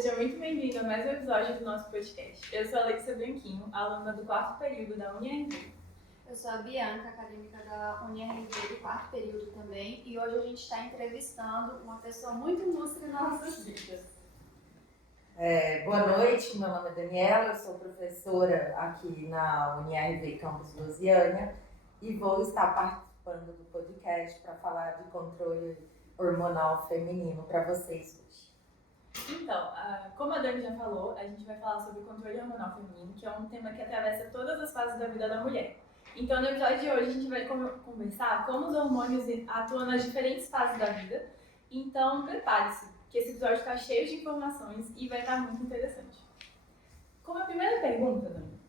seja muito bem-vindo a mais um episódio do nosso podcast. Eu sou a Alexia Branquinho, aluna do 4º período da UniRV. Eu sou a Bianca, acadêmica da UniRV do 4º período também, e hoje a gente está entrevistando uma pessoa muito ilustre nas nossas vidas. Boa noite, meu nome é Daniela, eu sou professora aqui na UniRV Campus Lusiânia e vou estar participando do podcast para falar de controle hormonal feminino para vocês hoje. Então, como a Dani já falou, a gente vai falar sobre controle hormonal feminino, que é um tema que atravessa todas as fases da vida da mulher. Então, no episódio de hoje, a gente vai conversar como os hormônios atuam nas diferentes fases da vida. Então, prepare-se, que esse episódio está cheio de informações e vai estar muito interessante. Como a primeira pergunta, Dani,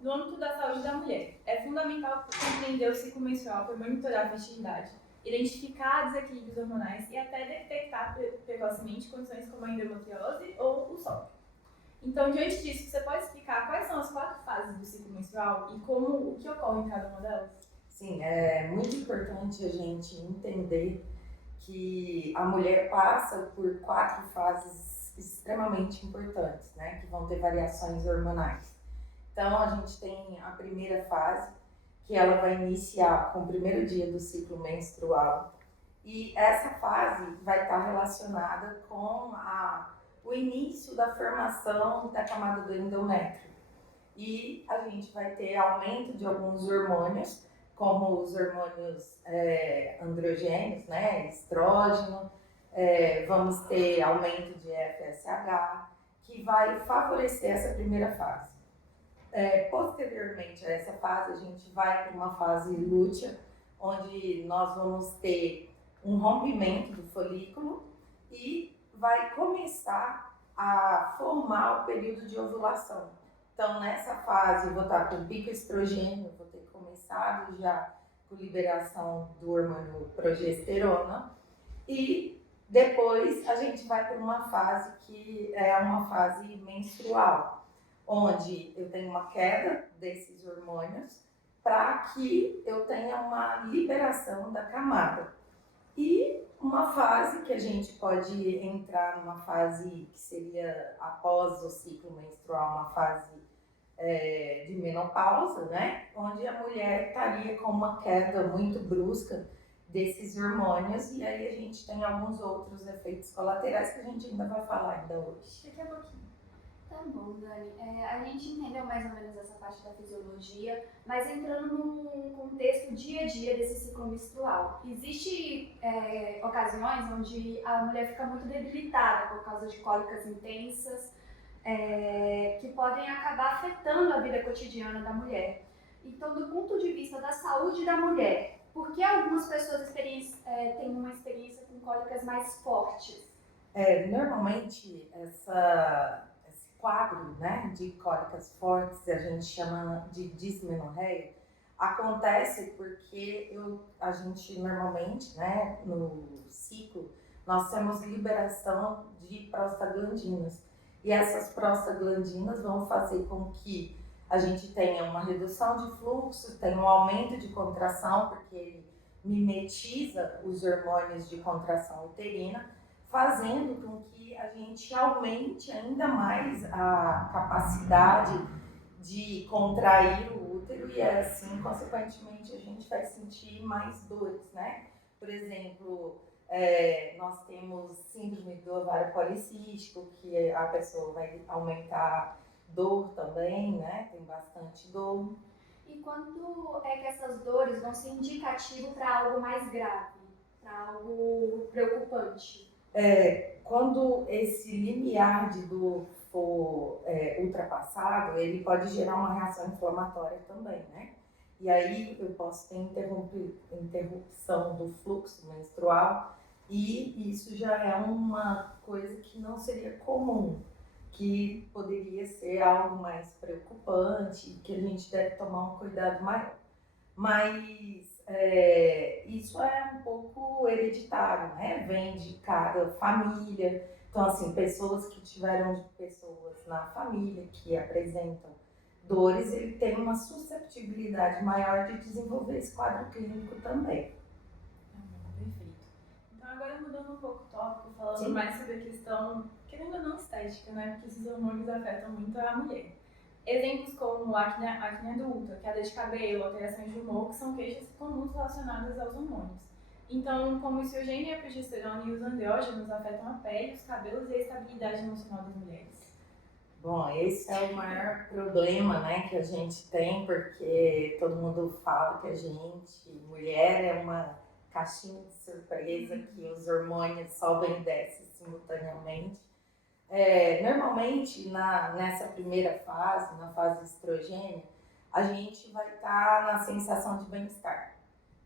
no âmbito da saúde da mulher, é fundamental compreender o ciclo menstrual para monitorar a fertilidade, identificar desequilíbrios hormonais e até detectar precocemente condições como a endometriose ou o SOP. Então, diante disso, você pode explicar quais são as 4 fases do ciclo menstrual e o que ocorre em cada uma delas? Sim, é muito importante a gente entender que a mulher passa por 4 fases extremamente importantes, né, que vão ter variações hormonais. Então, a gente tem a primeira fase, que ela vai iniciar com o primeiro dia do ciclo menstrual, e essa fase vai estar relacionada com o início da formação da camada do endométrio. E a gente vai ter aumento de alguns hormônios, como os hormônios androgênios, né, estrógeno, vamos ter aumento de FSH, que vai favorecer essa primeira fase. Posteriormente a essa fase, a gente vai para uma fase lútea, onde nós vamos ter um rompimento do folículo e vai começar a formar o período de ovulação. Então, nessa fase, eu vou estar com pico estrogênio, vou ter começado já com liberação do hormônio progesterona, e depois a gente vai para uma fase que é uma fase menstrual, onde eu tenho uma queda desses hormônios para que eu tenha uma liberação da camada. E uma fase que a gente pode entrar numa fase que seria após o ciclo menstrual, uma fase de menopausa, né? Onde a mulher estaria com uma queda muito brusca desses hormônios, e aí a gente tem alguns outros efeitos colaterais que a gente ainda vai falar ainda hoje. Daqui a pouquinho. Tá bom, Dani. A gente entendeu mais ou menos essa parte da fisiologia, mas entrando num contexto dia a dia desse ciclo menstrual. Existem ocasiões onde a mulher fica muito debilitada por causa de cólicas intensas, que podem acabar afetando a vida cotidiana da mulher. Então, do ponto de vista da saúde da mulher, por que algumas pessoas têm uma experiência com cólicas mais fortes? Normalmente, esse quadro, né, de cólicas fortes, a gente chama de dismenorreia, acontece porque a gente normalmente, né, no ciclo, nós temos liberação de prostaglandinas. E essas prostaglandinas vão fazer com que a gente tenha uma redução de fluxo, tenha um aumento de contração, porque ele mimetiza os hormônios de contração uterina, fazendo com que a gente aumente ainda mais a capacidade de contrair o útero e assim, consequentemente, a gente vai sentir mais dores, né? Por exemplo, nós temos síndrome do ovário policístico, que a pessoa vai aumentar dor também, né? Tem bastante dor. E quando é que essas dores vão ser indicativo para algo mais grave, para algo preocupante? Quando esse limiar de dor for ultrapassado, ele pode gerar uma reação inflamatória também, né? E aí eu posso ter interrupção do fluxo menstrual, e isso já é uma coisa que não seria comum, que poderia ser algo mais preocupante, que a gente deve tomar um cuidado maior. Mas isso é um pouco hereditário, né? Vem de cada família. Então, assim, pessoas que tiveram pessoas na família que apresentam dores, ele tem uma susceptibilidade maior de desenvolver esse quadro clínico também. Perfeito. Então, Então, agora mudando um pouco o tópico, falando Sim. mais sobre a questão, querendo ou não, estética, né? Porque esses hormônios afetam muito a mulher. Exemplos como acne adulta, queda de cabelo, alterações de humor, que são queixas comuns relacionadas aos hormônios. Então, como o estrogênio e a progesterona e os andrógenos afetam a pele, os cabelos e a estabilidade emocional das mulheres. Bom, esse é o maior problema, né, que a gente tem, porque todo mundo fala que a gente, mulher, é uma caixinha de surpresa, que os hormônios sobem e descem simultaneamente. Normalmente, nessa primeira fase, na fase estrogênia, a gente vai estar na sensação de bem-estar,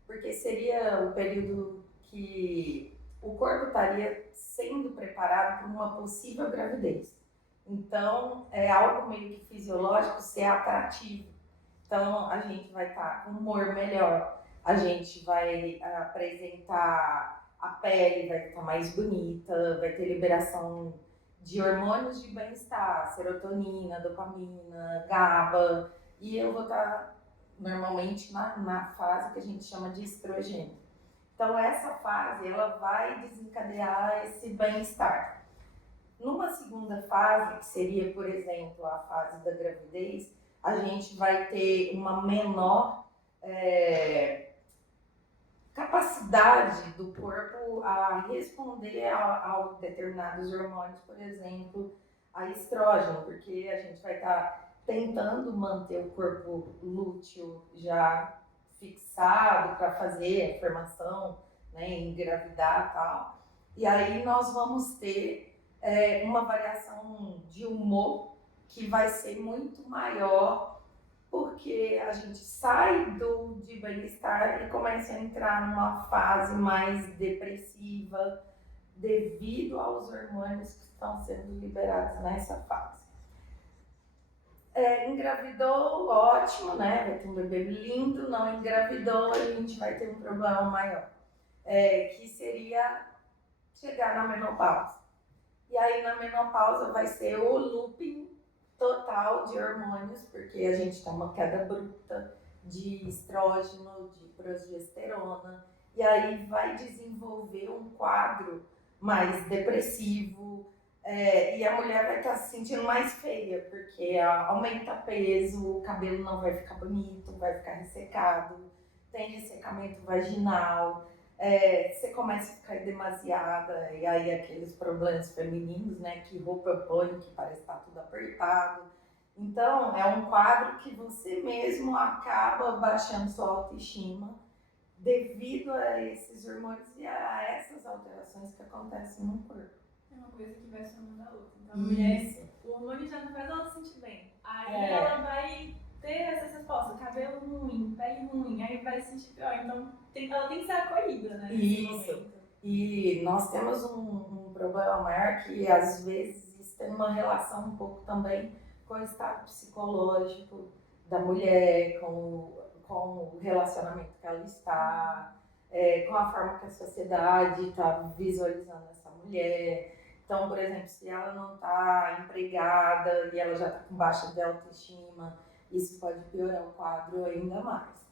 porque seria o período que o corpo estaria sendo preparado para uma possível gravidez. Então, é algo meio que fisiológico ser atrativo. Então, a gente vai estar com humor melhor, a gente vai apresentar a pele, vai estar mais bonita, vai ter liberação de hormônios de bem-estar, serotonina, dopamina, GABA, e eu vou estar normalmente na fase que a gente chama de estrogênio. Então, essa fase, ela vai desencadear esse bem-estar. Numa segunda fase, que seria, por exemplo, a fase da gravidez, a gente vai ter uma menor capacidade do corpo a responder a determinados hormônios, por exemplo, a estrógeno, porque a gente vai estar tentando manter o corpo lúteo já fixado para fazer a formação, né, engravidar e tal. E aí nós vamos ter uma variação de humor que vai ser muito maior, porque a gente sai de bem-estar e começa a entrar numa fase mais depressiva devido aos hormônios que estão sendo liberados nessa fase. Engravidou, ótimo, né? Vai ter um bebê lindo. Não engravidou, a gente vai ter um problema maior, que seria chegar na menopausa. E aí na menopausa vai ser o looping total de hormônios, porque a gente tem uma queda bruta de estrógeno, de progesterona, e aí vai desenvolver um quadro mais depressivo, e a mulher vai estar se sentindo mais feia, porque aumenta peso, o cabelo não vai ficar bonito, vai ficar ressecado, tem ressecamento vaginal, você começa a ficar demasiada, e aí aqueles problemas femininos, né, que roupa eu ponho, que parece que tá tudo apertado. Então, é um quadro que você mesmo acaba baixando sua autoestima devido a esses hormônios e a essas alterações que acontecem no corpo. É uma coisa que vai somando a outra. Então, a mulher, o hormônio já não faz ela se sentir bem. Aí ela vai ter essas respostas, cabelo ruim, pele ruim, aí vai se sentir pior. Então, ela tem que ser acolhida, né? Isso. E nós temos um problema maior que, às vezes, tem uma relação um pouco também com o estado psicológico da mulher, com o relacionamento que ela está, com a forma que a sociedade está visualizando essa mulher. Então, por exemplo, se ela não está empregada e ela já está com baixa de autoestima, isso pode piorar o quadro ainda mais.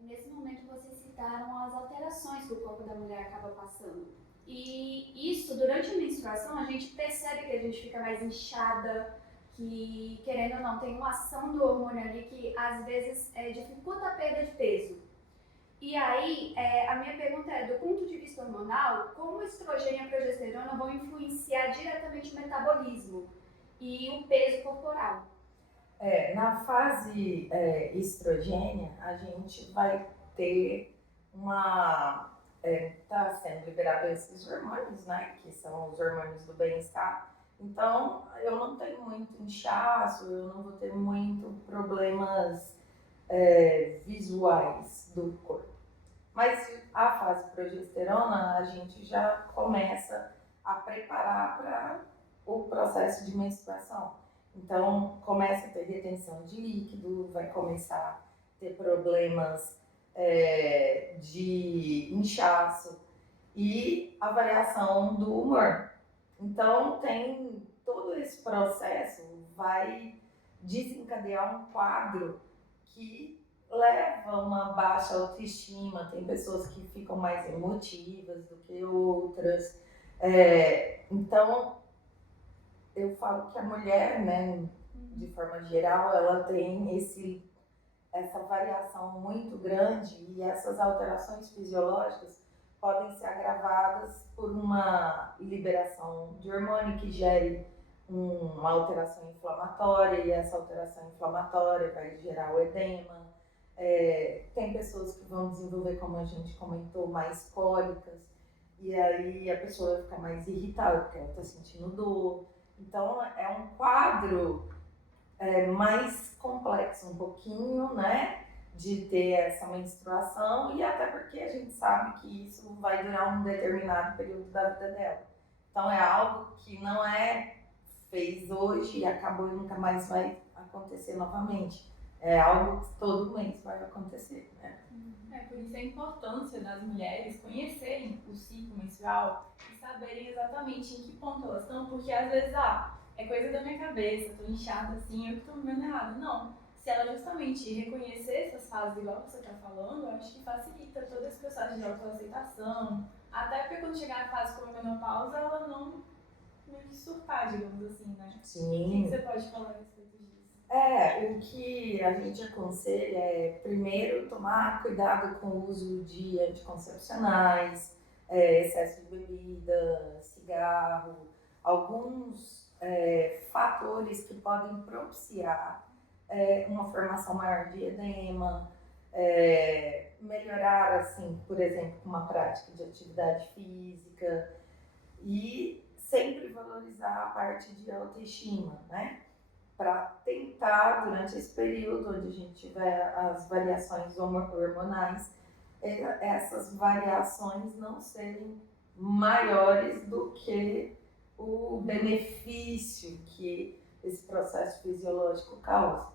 Nesse momento vocês citaram as alterações que o corpo da mulher acaba passando. E isso, durante a menstruação, a gente percebe que a gente fica mais inchada, que, querendo ou não, tem uma ação do hormônio ali que às vezes dificulta a perda de peso. E aí, a minha pergunta é, do ponto de vista hormonal, como o estrogênio e a progesterona vão influenciar diretamente o metabolismo e o peso corporal? Na fase estrogênia, a gente vai ter tá sendo liberado esses hormônios, né, que são os hormônios do bem-estar. Então, eu não tenho muito inchaço, eu não vou ter muito problemas visuais do corpo. Mas a fase progesterona, a gente já começa a preparar para o processo de menstruação. Então, começa a ter retenção de líquido, vai começar a ter problemas de inchaço e a variação do humor. Então, tem todo esse processo vai desencadear um quadro que leva a uma baixa autoestima, tem pessoas que ficam mais emotivas do que outras. Então, eu falo que a mulher, né, de forma geral, ela tem essa variação muito grande e essas alterações fisiológicas podem ser agravadas por uma liberação de hormônio que gere uma alteração inflamatória e essa alteração inflamatória vai gerar o edema. Tem pessoas que vão desenvolver, como a gente comentou, mais cólicas e aí a pessoa vai ficar mais irritada porque ela está sentindo dor. Então é um quadro mais complexo um pouquinho, né? De ter essa menstruação e até porque a gente sabe que isso vai durar um determinado período da vida dela. Então é algo que não fez hoje e acabou e nunca mais vai acontecer novamente. É algo que todo mês vai acontecer, né? Por isso a importância das mulheres conhecerem o ciclo menstrual e saberem exatamente em que ponto elas estão, porque às vezes, é coisa da minha cabeça, tô inchada assim, eu que tô me vendo errado. Não. Se ela justamente reconhecer essas fases igual você tá falando, eu acho que facilita todo esse processo de autoaceitação. Até porque quando chegar a fase como a menopausa, ela não meio que surtar, digamos assim, né? Sim. O que você pode falar a respeito disso? O que a gente aconselha é, primeiro, tomar cuidado com o uso de anticoncepcionais, excesso de bebida, cigarro, alguns fatores que podem propiciar uma formação maior de edema, melhorar, assim, por exemplo, com uma prática de atividade física e sempre valorizar a parte de autoestima, né? Para tentar, durante esse período onde a gente tiver as variações hormonais, essas variações não serem maiores do que o benefício que esse processo fisiológico causa.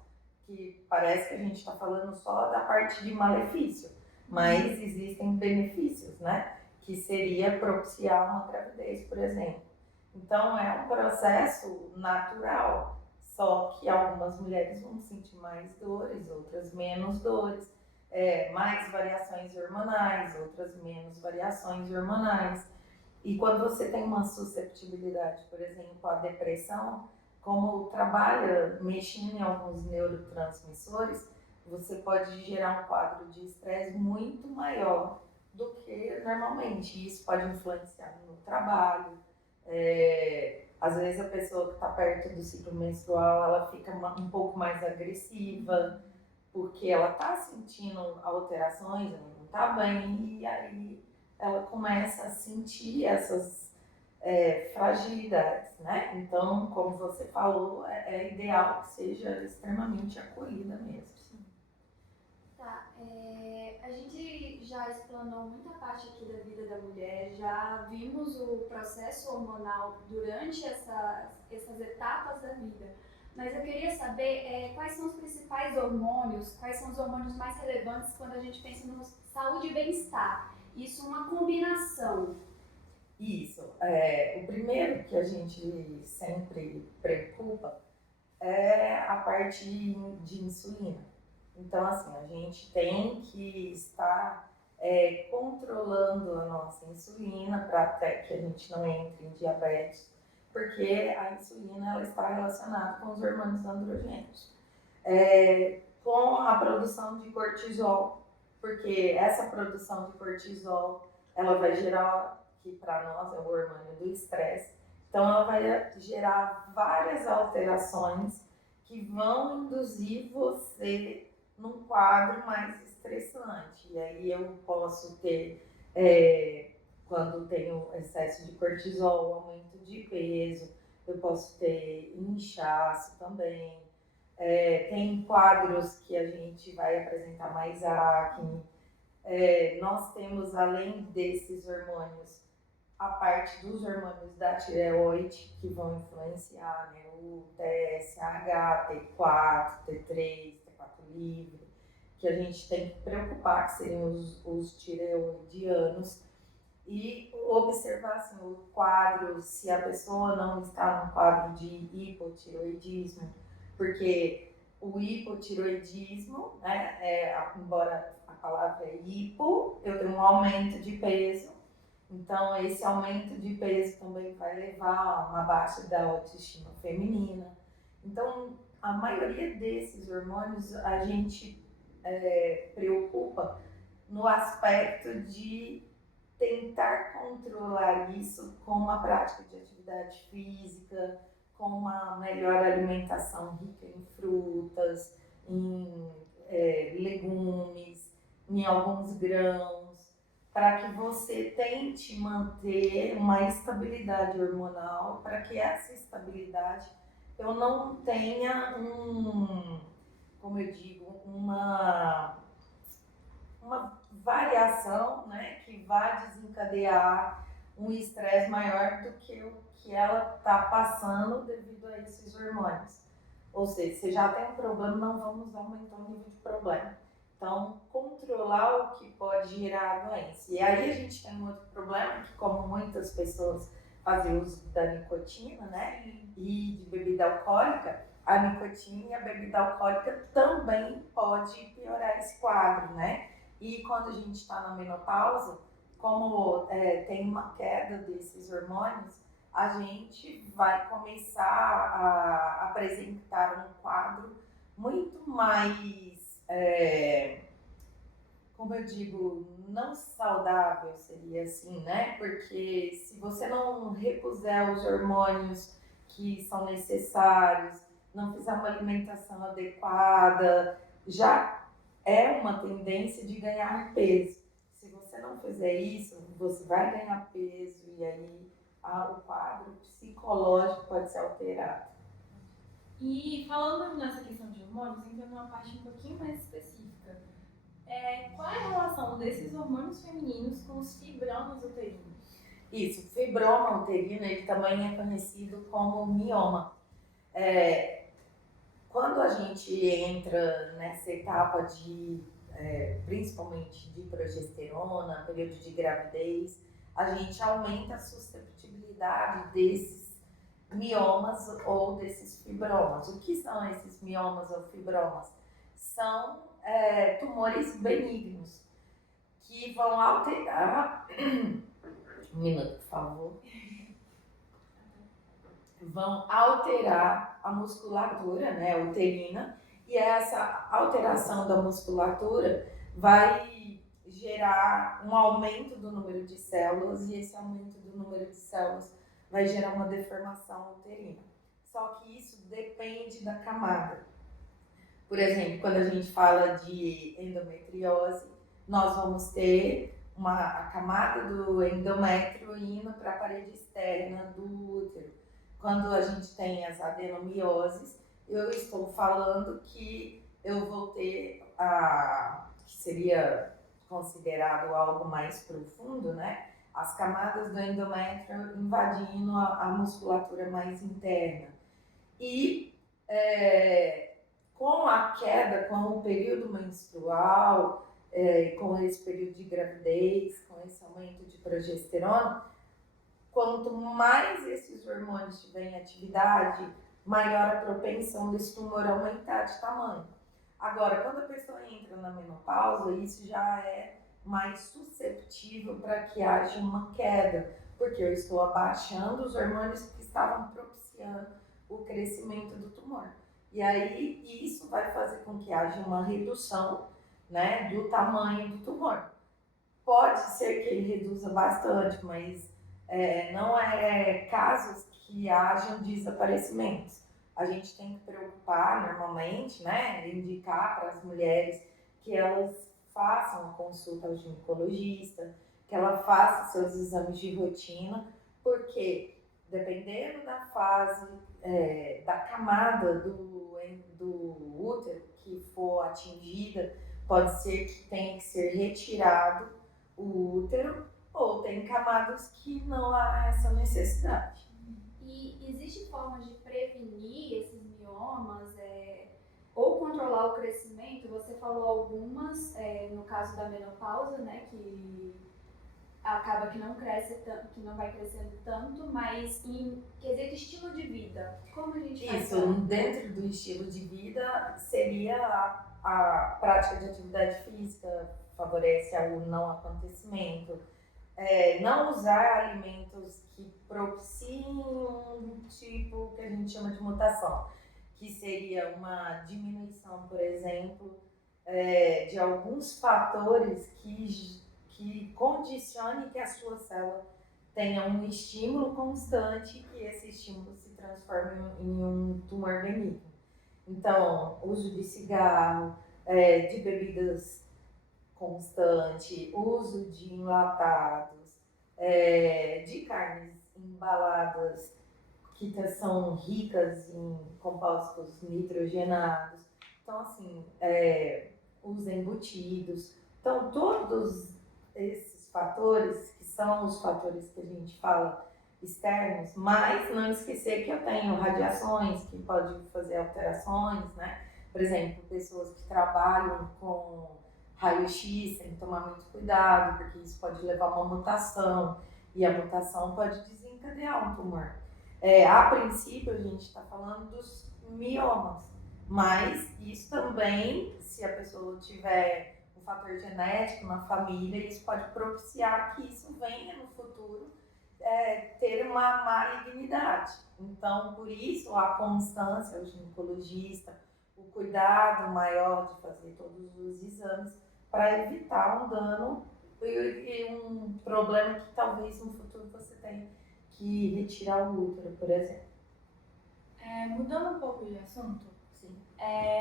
Que parece que a gente está falando só da parte de malefício, mas existem benefícios, né? Que seria propiciar uma gravidez, por exemplo. Então, é um processo natural. Só que algumas mulheres vão sentir mais dores, outras menos dores, mais variações hormonais, outras menos variações hormonais. E quando você tem uma susceptibilidade, por exemplo, à depressão, como trabalha mexendo em alguns neurotransmissores, você pode gerar um quadro de estresse muito maior do que normalmente. Isso pode influenciar no trabalho. Às vezes a pessoa que está perto do ciclo menstrual, ela fica um pouco mais agressiva, porque ela está sentindo alterações, ela não está bem, e aí ela começa a sentir essas fragilidades, né? Então, como você falou, é ideal que seja extremamente acolhida mesmo. Tá, a gente já explanou muita parte aqui da vida da mulher, já vimos o processo hormonal durante essas etapas da vida, mas eu queria saber quais são os principais hormônios, quais são os hormônios mais relevantes quando a gente pensa no saúde e bem-estar. Isso é uma combinação. Isso. O primeiro que a gente sempre preocupa é a parte de insulina. Então, assim, a gente tem que estar controlando a nossa insulina para até que a gente não entre em diabetes, porque a insulina ela está relacionada com os hormônios androgênicos, com a produção de cortisol, porque essa produção de cortisol ela vai gerar, que para nós é o hormônio do estresse, então ela vai gerar várias alterações que vão induzir você num quadro mais estressante. E aí eu posso ter, quando tenho excesso de cortisol, aumento de peso, eu posso ter inchaço também. Tem quadros que a gente vai apresentar mais acne. Nós temos, além desses hormônios, a parte dos hormônios da tireoide, que vão influenciar, né, o TSH, T4, T3, T4 livre, que a gente tem que preocupar, que seriam os tireoidianos, e observar assim, o quadro, se a pessoa não está num quadro de hipotireoidismo, porque o hipotiroidismo, né? Embora a palavra é hipo, eu tenho um aumento de peso. Então, esse aumento de peso também vai levar a uma baixa da autoestima feminina. Então, a maioria desses hormônios a gente preocupa no aspecto de tentar controlar isso com uma prática de atividade física, com uma melhor alimentação rica em frutas, em legumes, em alguns grãos, para que você tente manter uma estabilidade hormonal, para que essa estabilidade eu não tenha como eu digo, uma variação, né, que vá desencadear um estresse maior do que o que ela está passando devido a esses hormônios. Ou seja, se já tem um problema, não vamos aumentar o nível de problema. Então, controlar o que pode gerar a doença. E aí a gente tem um outro problema, que como muitas pessoas fazem uso da nicotina, né, e de bebida alcoólica, a nicotina e a bebida alcoólica também pode piorar esse quadro, né? E quando a gente está na menopausa, como tem uma queda desses hormônios, a gente vai começar a apresentar um quadro muito mais, como eu digo, não saudável seria assim, né? Porque se você não repuser os hormônios que são necessários, não fizer uma alimentação adequada, já é uma tendência de ganhar peso. Se você não fizer isso, você vai ganhar peso e aí o quadro psicológico pode ser alterado. E falando nessa questão de hormônios, entrando numa parte um pouquinho mais específica, qual é a relação desses hormônios femininos com os fibromas uterinos? Isso, o fibroma uterino, ele também é conhecido como mioma. Quando a gente entra nessa etapa de, principalmente de progesterona, período de gravidez, a gente aumenta a susceptibilidade desses miomas ou desses fibromas. O que são esses miomas ou fibromas? São tumores benignos que vão alterar... Um minuto, por favor. Vão alterar a musculatura, né, uterina, e essa alteração da musculatura vai gerar um aumento do número de células, e esse aumento do número de células vai gerar uma deformação uterina. Só que isso depende da camada. Por exemplo, quando a gente fala de endometriose, nós vamos ter a camada do endométrio indo para a parede externa do útero. Quando a gente tem as adenomioses, eu estou falando que eu vou ter que seria considerado algo mais profundo, né? As camadas do endométrio invadindo a musculatura mais interna. E com a queda, com o período menstrual, com esse período de gravidez, com esse aumento de progesterona, quanto mais esses hormônios tiverem atividade, maior a propensão desse tumor aumentar de tamanho. Agora, quando a pessoa entra na menopausa, isso já é mais susceptível para que haja uma queda, porque eu estou abaixando os hormônios que estavam propiciando o crescimento do tumor. E aí, isso vai fazer com que haja uma redução, né, do tamanho do tumor. Pode ser que ele reduza bastante, mas não é casos que hajam desaparecimentos. A gente tem que preocupar normalmente, né, indicar para as mulheres que elas façam a consulta ao ginecologista, que ela faça seus exames de rotina, porque dependendo da fase, da camada do útero que for atingida, pode ser que tenha que ser retirado o útero, ou tem camadas que não há essa necessidade. E existe formas de prevenir esses miomas ou controlar o crescimento? Você falou algumas, no caso da menopausa, né, que acaba que não cresce tanto, que não vai crescendo tanto, mas em quesito estilo de vida, como a gente faz? Isso, dentro do estilo de vida, seria a prática de atividade física, favorece o não acontecimento. Não usar alimentos que propiciem um tipo que a gente chama de mutação, que seria uma diminuição, por exemplo, de alguns fatores que condicione que a sua célula tenha um estímulo constante e que esse estímulo se transforme em um tumor benigno. Então, uso de cigarro, de bebidas constante, uso de enlatados, de carnes embaladas que são ricas em compostos nitrogenados. Então, assim, os embutidos. Então, todos esses fatores, que são os fatores que a gente fala externos, mas não esquecer que eu tenho radiações que podem fazer alterações, né? Por exemplo, pessoas que trabalham com raio-x têm que tomar muito cuidado, porque isso pode levar a uma mutação, e a mutação pode desencadear um tumor. A princípio, a gente está falando dos miomas, mas isso também, se a pessoa tiver um fator genético na família, isso pode propiciar que isso venha no futuro ter uma malignidade. Então, por isso, a constância, o ginecologista, o cuidado maior de fazer todos os exames para evitar um dano e um problema que talvez no futuro você tenha que retirar o útero, por exemplo. Mudando um pouco de assunto, Sim.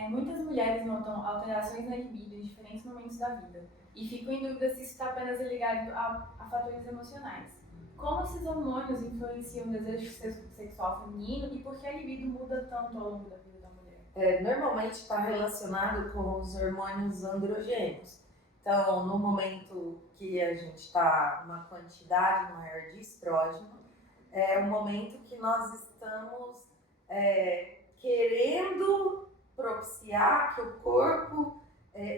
muitas mulheres notam alterações na libido em diferentes momentos da vida e ficam em dúvida se isso está apenas ligado a fatores emocionais. Como esses hormônios influenciam o desejo sexual feminino e por que a libido muda tanto ao longo da vida da mulher? Normalmente está relacionado com os hormônios androgênios. Então, no momento que a gente está uma quantidade maior de estrógeno, é o momento que nós estamos querendo propiciar que o corpo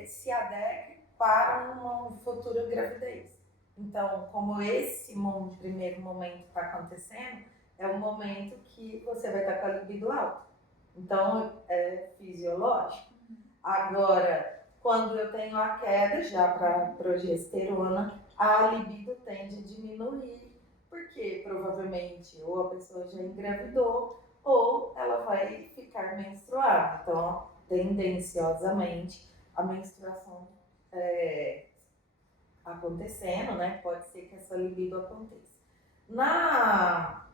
se adeque para uma futura gravidez. Então, como esse primeiro momento está acontecendo, é o momento que você vai estar com a libido alta. Então, é fisiológico. Agora, quando eu tenho a queda já para progesterona, a libido tende a diminuir, porque provavelmente ou a pessoa já engravidou ou ela vai ficar menstruada. Então, tendenciosamente, a menstruação acontecendo, né? Pode ser que essa libido aconteça. Na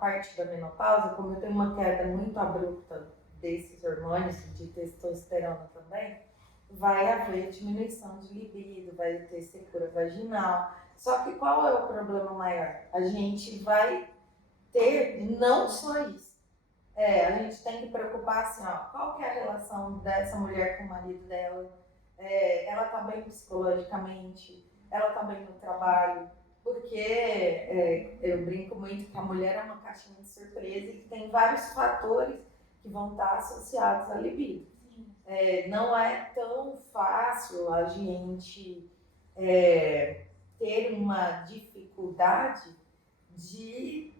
parte da menopausa, como eu tenho uma queda muito abrupta desses hormônios, de testosterona também, vai haver diminuição de libido, vai ter secura vaginal. Só que qual é o problema maior? A gente vai ter não só isso. A gente tem que preocupar assim, qual que é a relação dessa mulher com o marido dela? Ela tá bem psicologicamente? Ela tá bem no trabalho? Porque eu brinco muito que a mulher é uma caixinha de surpresa e que tem vários fatores que vão estar associados à libido. Não é tão fácil a gente ter uma dificuldade de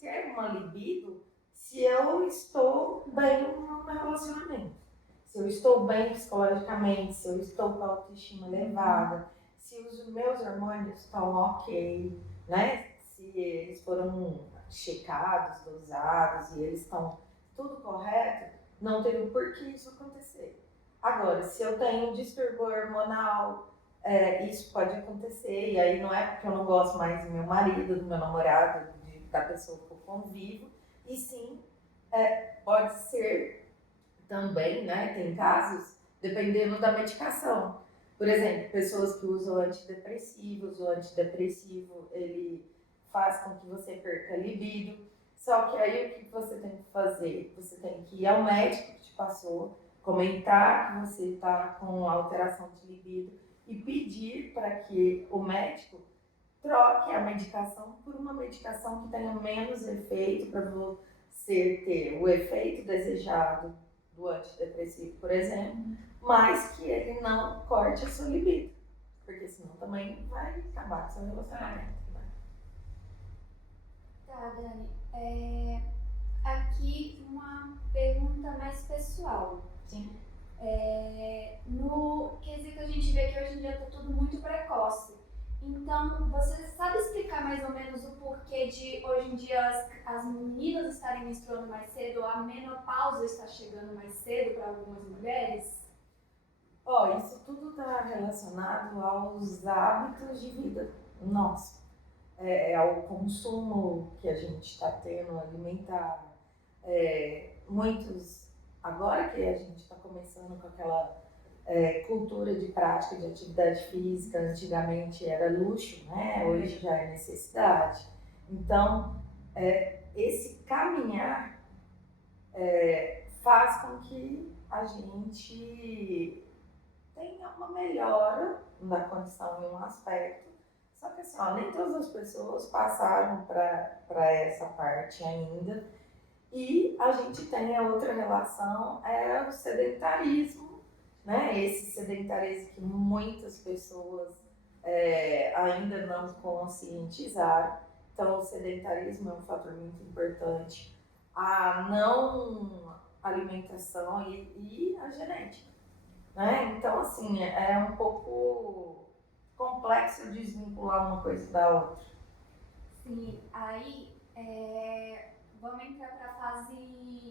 ter uma libido se eu estou bem no meu relacionamento. Se eu estou bem psicologicamente, se eu estou com a autoestima elevada, se os meus hormônios estão ok, né? Se eles foram checados, dosados e eles estão tudo correto, não tem por que isso acontecer. Agora, se eu tenho um distúrbio hormonal, isso pode acontecer, e aí não é porque eu não gosto mais do meu marido, do meu namorado, da pessoa que eu convivo, e sim, pode ser também, né, tem casos, dependendo da medicação. Por exemplo, pessoas que usam antidepressivos, o antidepressivo, ele faz com que você perca a libido, só que aí o que você tem que fazer? Você tem que ir ao médico que te passou, comentar que você está com alteração de libido e pedir para que o médico troque a medicação por uma medicação que tenha menos efeito para você ter o efeito desejado do antidepressivo, por exemplo, mas que ele não corte a sua libido. porque senão também vai acabar com seu relacionamento. Né? Tá, Dani. Aqui uma pergunta mais pessoal. Sim. No quesito a gente vê que hoje em dia está tudo muito precoce. Então, você sabe explicar mais ou menos o porquê de hoje em dia as meninas estarem menstruando mais cedo, ou a menopausa está chegando mais cedo para algumas mulheres? Isso tudo está relacionado aos hábitos de vida nosso. Ao consumo que a gente está tendo alimentar. Muitos, agora que a gente está começando com aquela cultura de prática de atividade física, antigamente era luxo, né? Hoje já é necessidade. Então, esse caminhar faz com que a gente tenha uma melhora da condição em um aspecto. Só que assim, nem todas as pessoas passaram para essa parte ainda. E a gente tem a outra relação, o sedentarismo, né? Esse sedentarismo que muitas pessoas ainda não conscientizaram. Então, o sedentarismo é um fator muito importante. A não alimentação e a genética, né? Então, assim, é um pouco complexo desvincular uma coisa da outra. Sim, aí vamos entrar para a fase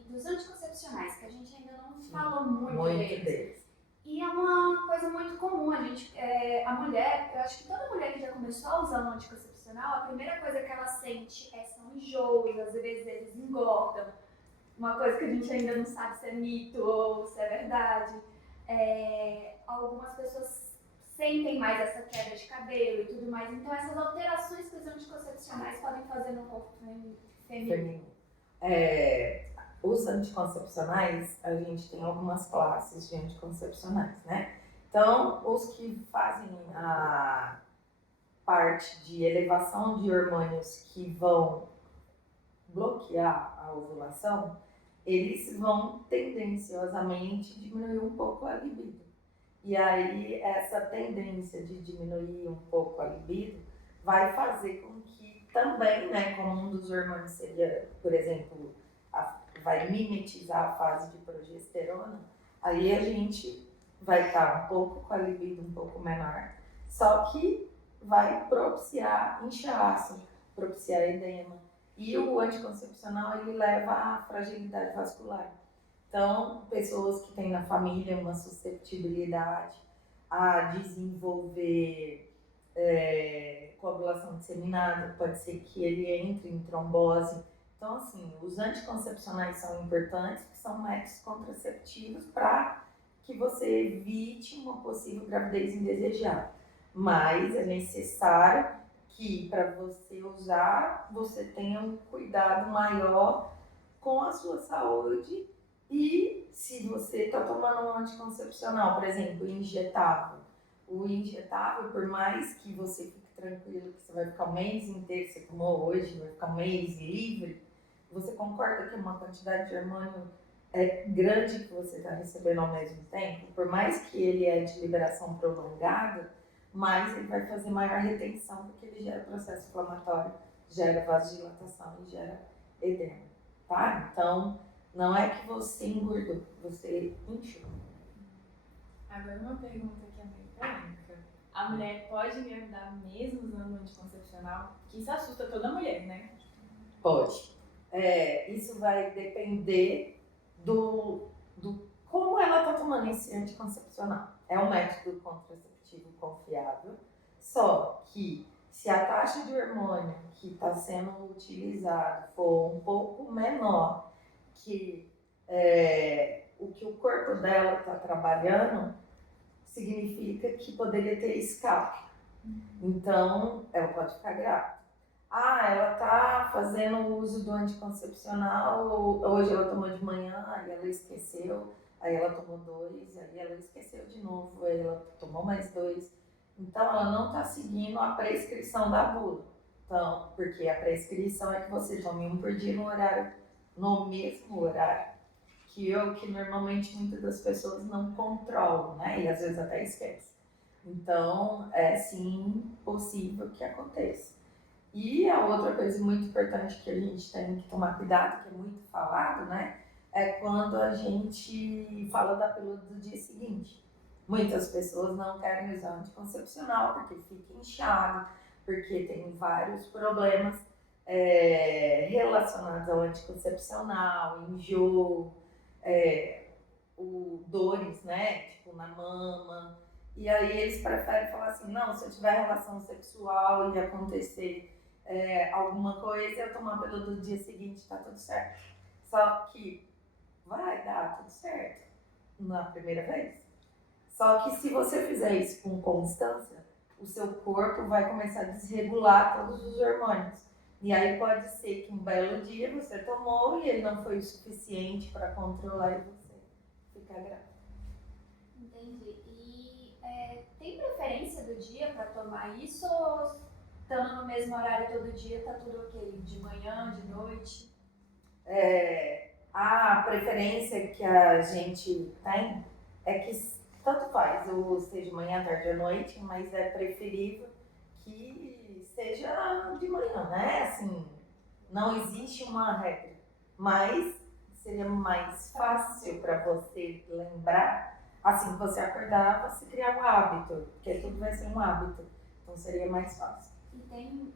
dos anticoncepcionais, que a gente ainda não falou muito deles. E é uma coisa muito comum, a mulher, eu acho que toda mulher que já começou a usar um anticoncepcional, a primeira coisa que ela sente são enjoos, às vezes eles engordam. Uma coisa que a gente ainda não sabe se é mito ou se é verdade. Algumas pessoas sentem mais essa queda de cabelo e tudo mais. Então, essas alterações que os anticoncepcionais podem fazer no corpo feminino. Os anticoncepcionais, a gente tem algumas classes de anticoncepcionais, né? Então, os que fazem a parte de elevação de hormônios que vão bloquear a ovulação, eles vão tendenciosamente diminuir um pouco a libido. E aí, essa tendência de diminuir um pouco a libido vai fazer com que também, né, como um dos hormônios seria, por exemplo, vai mimetizar a fase de progesterona, aí a gente vai estar um pouco com a libido um pouco menor, só que vai propiciar inchaço, propiciar edema. E o anticoncepcional, ele leva à fragilidade vascular. Então, pessoas que têm na família uma susceptibilidade a desenvolver coagulação disseminada, pode ser que ele entre em trombose. Então, assim, os anticoncepcionais são importantes, que são métodos contraceptivos para que você evite uma possível gravidez indesejada. Mas é necessário que, para você usar, você tenha um cuidado maior com a sua saúde. E se você está tomando um anticoncepcional, por exemplo, injetável, o injetável, por mais que você fique tranquilo que você vai ficar um mês inteiro, você tomou hoje, vai ficar um mês livre, você concorda que uma quantidade de hormônio grande que você está recebendo ao mesmo tempo, por mais que ele é de liberação prolongada, mas ele vai fazer maior retenção porque ele gera processo inflamatório, gera vasodilatação e gera edema, tá? Então, não é que você engordou, você inchou. Agora uma pergunta que é meio polêmica. A mulher pode engravidar mesmo usando anticoncepcional? Que isso assusta toda mulher, né? Pode. Isso vai depender do como ela está tomando esse anticoncepcional. É um método contraceptivo confiável, só que se a taxa de hormônio que está sendo utilizado for um pouco menor que o que o corpo dela está trabalhando, significa que poderia ter escape. Então, ela pode ficar grávida. Ela está fazendo uso do anticoncepcional, hoje ela tomou de manhã, aí ela esqueceu, aí ela tomou 2, aí ela esqueceu de novo, aí ela tomou mais 2. Então, ela não está seguindo a prescrição da bula. Então, porque a prescrição é que você tome um por dia no mesmo horário, que normalmente muitas das pessoas não controlam, né? E às vezes até esquecem. Então, é sim possível que aconteça. E a outra coisa muito importante que a gente tem que tomar cuidado, que é muito falado, né? É quando a gente fala da pílula do dia seguinte. Muitas pessoas não querem usar anticoncepcional porque fica inchado, porque tem vários problemas relacionados ao anticoncepcional, enjoo, dores, né? Tipo na mama. E aí eles preferem falar assim, não, se eu tiver relação sexual e acontecer alguma coisa, eu tomar pílula do dia seguinte, tá tudo certo. Só que vai dar tudo certo na primeira vez. Só que se você fizer isso com constância, o seu corpo vai começar a desregular todos os hormônios. E aí pode ser que um belo dia você tomou e ele não foi o suficiente para controlar e você ficar grávida. Entendi. E tem preferência do dia para tomar isso ou estando no mesmo horário todo dia tá tudo ok? De manhã, de noite? A preferência que a gente tem é que tanto faz, ou seja manhã, tarde ou noite, mas é preferível que seja de manhã, né? Assim, não existe uma regra, mas seria mais fácil para você lembrar, assim que você acordar, você criar um hábito, porque tudo vai ser um hábito, então seria mais fácil. E tem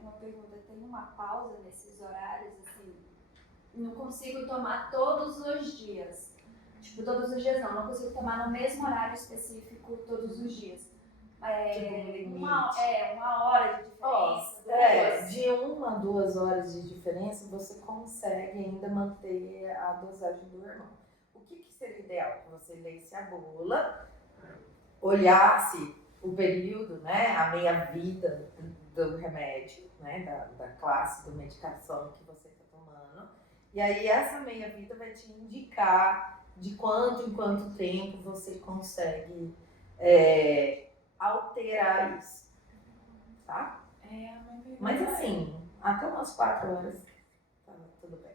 uma pergunta, tem uma pausa nesses horários, assim, não consigo tomar todos os dias. Tipo, todos os dias não consigo tomar no mesmo horário específico todos os dias. Tipo um limite. Uma hora de diferença. De 1 a 2 horas de diferença, você consegue ainda manter a dosagem do hormônio. O que seria ideal? Que você lesse a bula, olhasse o período, né, a meia-vida do remédio, né, da classe da medicação que você está tomando. E aí essa meia-vida vai te indicar de quanto em quanto tempo você consegue alterar isso, tá? Mas assim, até umas 4 horas, tá tudo bem.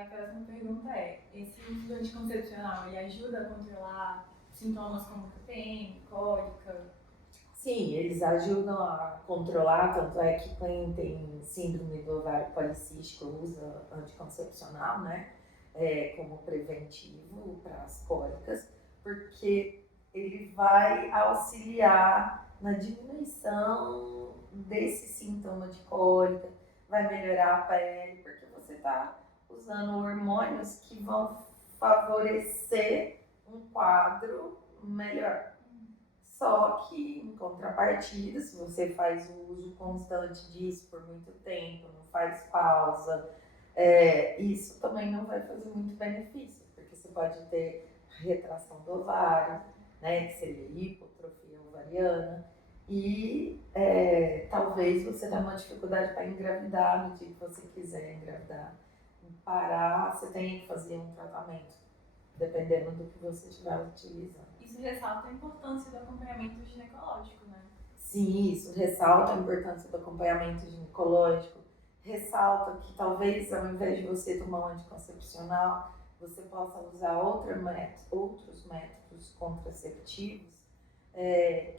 A próxima pergunta é, esse uso do anticoncepcional, ele ajuda a controlar sintomas como TPM, cólica? Sim, eles ajudam a controlar, tanto é que quem tem síndrome do ovário policístico usa anticoncepcional, né? Como preventivo para as cólicas, porque ele vai auxiliar na diminuição desse sintoma de cólica, vai melhorar a pele, porque você está usando hormônios que vão favorecer um quadro melhor. Só que, em contrapartida, se você faz o uso constante disso por muito tempo, não faz pausa, isso também não vai fazer muito benefício, porque você pode ter retração do ovário, né, que seria hipotrofia ovariana, e talvez você tenha uma dificuldade para engravidar no dia que você quiser engravidar. Parar, você tem que fazer um tratamento, dependendo do que você estiver utilizando. Isso ressalta a importância do acompanhamento ginecológico, né? Sim, isso ressalta a importância do acompanhamento ginecológico, ressalta que talvez ao invés de você tomar um anticoncepcional, você possa usar outros métodos contraceptivos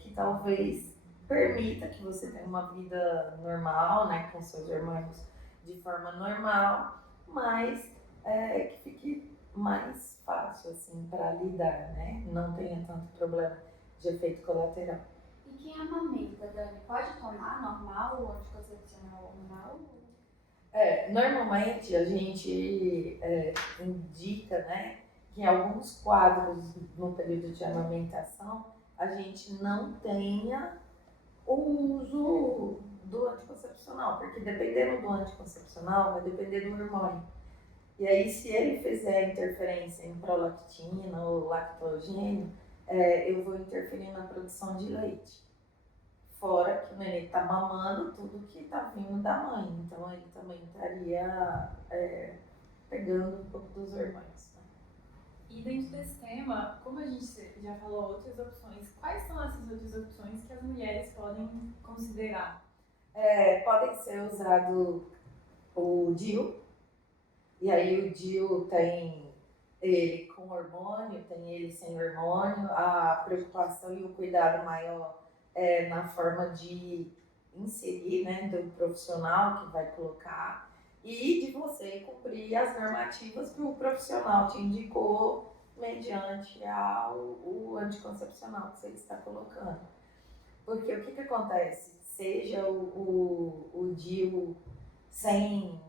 que talvez permita que você tenha uma vida normal, né, com seus hormônios de forma normal, mas que fique mais fácil assim para lidar, né? Não tenha tanto problema de efeito colateral. E quem amamenta, Dani, pode tomar normal ou anticoncepcional hormonal? Normalmente a gente indica, né, que em alguns quadros no período de amamentação a gente não tenha o uso do anticoncepcional, porque dependendo do anticoncepcional vai depender do hormônio. E aí, se ele fizer interferência em prolactina ou lactogênio, eu vou interferir na produção de leite. Fora que o neném está mamando tudo que está vindo da mãe. Então, ele também estaria pegando um pouco dos hormônios. Né? E dentro desse tema, como a gente já falou outras opções, quais são essas outras opções que as mulheres podem considerar? Podem ser usado o DIU. E aí o DIU tem ele com hormônio, tem ele sem hormônio. A preocupação e o cuidado maior é na forma de inserir, né, do profissional que vai colocar e de você cumprir as normativas que o profissional te indicou mediante o anticoncepcional que você está colocando. Porque o que acontece? Seja o DIU sem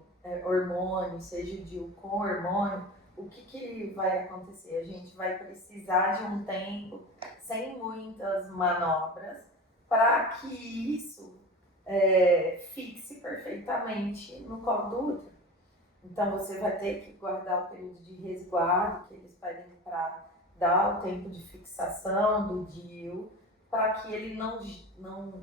hormônio, seja o DIU com hormônio, o que vai acontecer? A gente vai precisar de um tempo sem muitas manobras para que isso fixe perfeitamente no colo do útero. Então você vai ter que guardar o período de resguardo que eles pedem para dar o tempo de fixação do DIU, para que ele não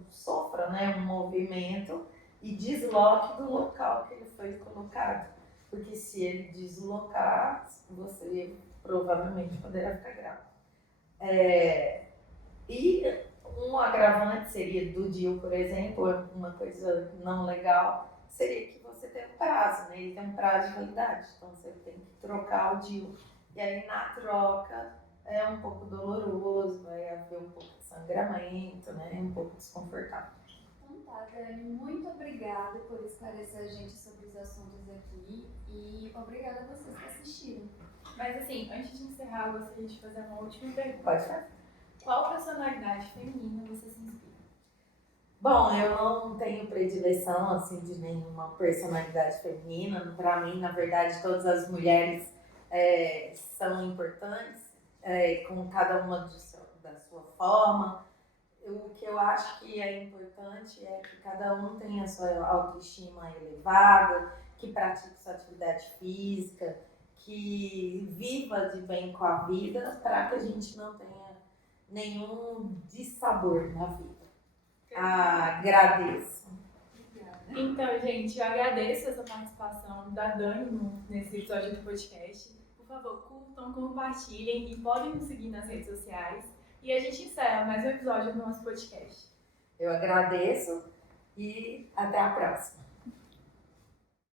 sofra, né, um movimento e desloque do local que ele foi colocado. Porque se ele deslocar, você provavelmente poderá ficar grávida. E um agravante seria do DIU, por exemplo, uma coisa não legal, seria que você tem um prazo, né? Ele tem um prazo de validade, então você tem que trocar o DIU. E aí na troca é um pouco doloroso, vai haver um pouco de sangramento, né? Um pouco desconfortável. Então tá, Dani, muito obrigada por esclarecer a gente sobre os assuntos aqui e obrigada a vocês que assistiram. Mas assim, antes de encerrar, eu gostaria de fazer uma última pergunta. Pode fazer. Qual personalidade feminina você se inspira? Bom, eu não tenho predileção assim de nenhuma personalidade feminina. Para mim, na verdade, todas as mulheres são importantes, com cada uma da sua forma. O que eu acho que é importante é que cada um tenha a sua autoestima elevada, que pratique sua atividade física, que viva de bem com a vida, para que a gente não tenha nenhum dissabor na vida. Agradeço. Então, gente, eu agradeço essa participação da Dani nesse episódio do podcast. Por favor, curtam, compartilhem e podem nos seguir nas redes sociais. E a gente encerra mais um episódio do nosso podcast. Eu agradeço e até a próxima.